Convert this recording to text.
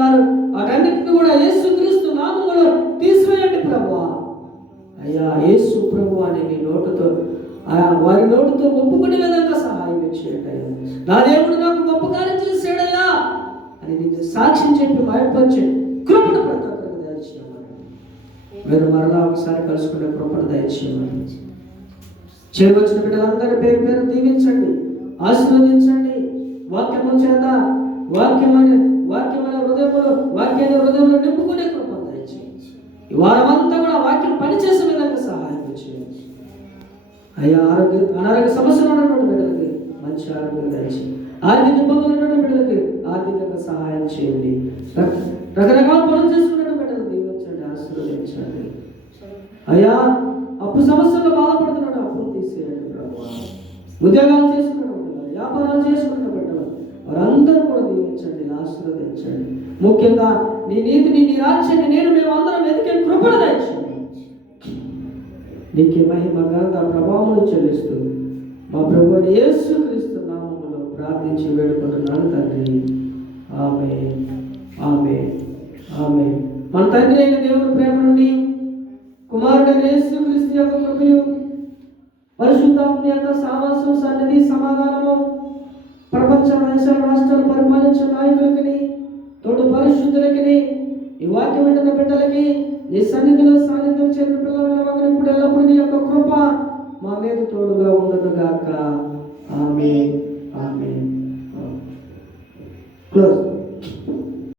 ఉన్నారు, వాటన్నిటిని కూడా యేసుక్రీస్తు నామములో తీసివేయండి ప్రభువా. అయ్యా యేసు ప్రభువా అని నీ నోటుతో వారి నోటితో ఒప్పుకునే విధంగా సహాయం చేయండి అయ్యా. నా దేవుడు నాకు గొప్ప కార్యం చేశాడయ్యా అని నీకు సాక్ష్యం చెప్పి బయటపరిచే కృపను ప్రతి ఒక్కరికి దయచేయమని, మీరు మరలా ఒకసారి కలుసుకునే కృపను దయచేయమని, చేయవచ్చిన బిడ్డలందరి పేరు పేరు దీవించండి, ఆశీర్వదించండి. వాక్యము చేత వాక్యాన్ని హృదయంలో నింపుకునే కృపను దయచేయండి. ఈ వారమంతా కూడా వాక్యం పనిచేసే విధంగా సహాయం చేయండి అయ్యా. అనారోగ్య సమస్యలు ఉన్నటువంటి బిడ్డలకి మంచి ఆరోగ్యం దయచేయండి. ఆర్థిక ఇబ్బందులు ఉన్నటువంటి బిడ్డలకి ఆర్థికంగా సహాయం చేయండి. రకరకాల పనులు చేసుకున్న బిడ్డలు దీవించండి, ఆశీర్వదించండి అయ్యా. అప్పు సమస్యల్లో బాధపడుతున్నట్టు అప్పులు తీసేయండి ప్రభువా. ఉద్యోగాలు చేసుకున్న బిడ్డలు, వ్యాపారాలు చేసుకున్న బిడ్డలు వారందరూ కూడా దీవించండి, ఆశీర్వదించండి. ముఖ్యంగా నీ నీతిని, నీ రాజ్యాన్ని మేము అందరం వెతికే కృపను దయచేయండి. నీకే మహిమ ఘనత ప్రభావములు చెల్లిస్తూ మా ప్రభువు యేసుక్రీస్తు నామములో ప్రార్థించి వేడుకుంటున్నాను తండ్రి. ఆమేన్, ఆమేన్, ఆమేన్. మన తండ్రి అయిన దేవుని ప్రేమ నుండి, కుమారుడైన యేసుక్రీస్తు యొక్క కృపయు, పరిశుద్ధాత్మ యొక్క సహవాసం, సన్నిధి, సమాధానము ప్రపంచ దేశాల రాష్ట్రాలు పరిపాలించే నాయకులకి, తోడు పరిశుద్ధులకి, ఈ వాక్యం వింటున్న బిడ్డలకి, నీ సన్నిధిలో సాన్నిధ్యం చేరిన పిల్లలైన వారు ఇప్పుడు ఎల్లప్పుడూ నీ యొక్క కృప మా మీద తోడుగా ఉండను గాక. ఆమేన్, ఆమేన్. క్లోజ్.